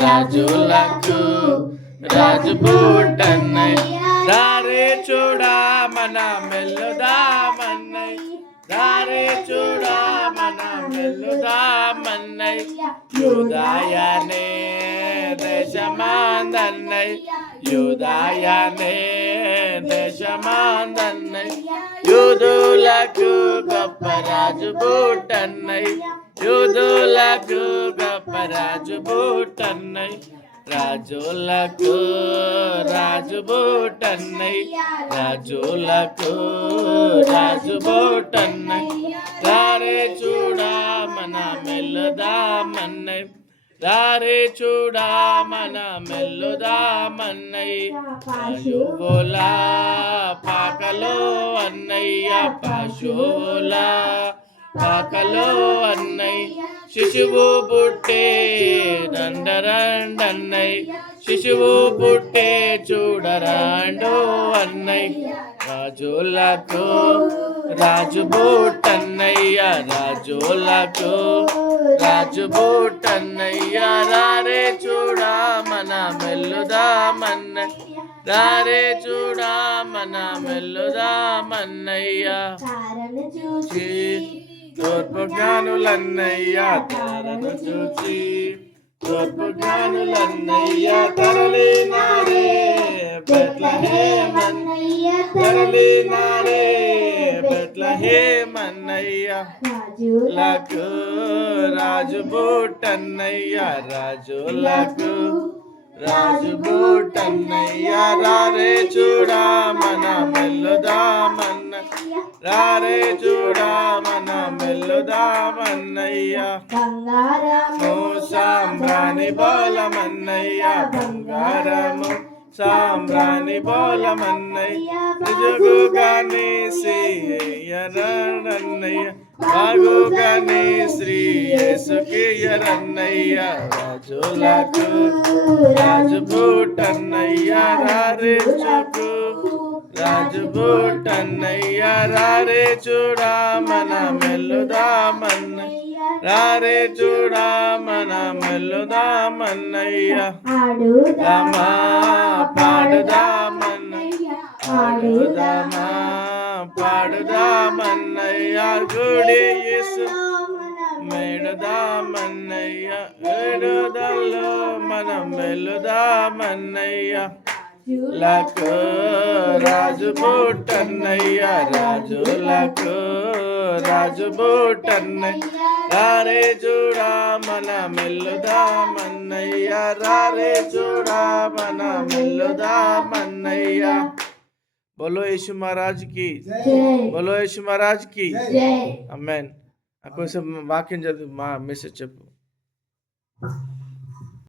రాజులకు రాజు పుట్టన్నయ్య, దారి చూడా మన మెల్లుదామన్నయ్య, దారి చూడా మన మెల్లుదామన్నయ్య, యూదాయనే దేశమాందన్నయ్య, యూదాయనే దేశమాందన్నయ్య, యూదులకు గొప్ప రాజు పుట్టన్నయ్య, యూదులకు గొప్ప రాజు పుట్టన్నయ్య, రాజులకు రాజు పుట్టన్నయ్య, రాజులకు రాజు పుట్టన్నయ్య, దారి చూడా మన మెల్లుదామన్నయ్య, దారి చూడా మన మెల్లుదామన్నయ్య, పశువుల పాకలో అన్నయ్య, పశువుల పాకలో అన్నయ్య, శిశువు పుట్టే రండరండన్నయ్య, శిశువు పుట్టే చూడరాండో అన్నయ్య, రాజులకు రాజు పుట్టన్నయ్య, రాజులకు రాజు పుట్టన్నయ్య, రారే చూడా మన మెల్లుదామన్నయ్య, రారే చూడా మన మెల్లుదామన్నయ్య, చూచి తూర్పు జ్ఞానులన్నయ్య, తారను చూచి తూర్పు జ్ఞానులన్నయ్య, తరలినారే బెత్లెహేమన్నయ్య, తరలినారే బెత్లెహేమన్నయ్య, రాజులకు రాజు పుట్టన్నయ్య, రాజులకు రాజు పుట్టన్నయ్య, రారే చూడా మన మెల్లుదామన్నయ్య, రారే చూడా మన మెల్లుదామన్నయ్య, బంగారము సాంబ్రాణి బోలమన్నయ్య, బంగారము సాంబ్రాణి బోలమన్నయ్య, నిజగుగాని శ్రీయరన్నయ్య, బాగుగాని శ్రీ యేసుకియరన్నయ్య, రాజులకు రాజు పుట్టన్నయ్య, రారే చూకు రాజు పుట్టన్నయ్య, రారే చూడా మన మెల్లుదామన్నయ్య, రారే చూడా మన మెల్లుదామన్నయ్య, ఆడుదామా పాడుదామన్నయ్య, ఆడుదామా పాడుదామన్నయ్య, గుడి యేసు మేడుదామన్నయ్య, ఏడుదల్లో మనం మెల్లుదామన్నయ్య, లకు రాజు పుట్టన్నయ్య, రాజులకు రాజు పుట్టన్నయ్య, రారే చూడా మన మెల్లుదామన్నయ్య, రారే చూడా మన మెల్లుదామన్నయ్య. बोलो यीशु महाराज की, बोलो यीशु महाराज की आमेन. నాకు కొంచెం వాక్యం చదువు, మా మెసేజ్ చెప్పు.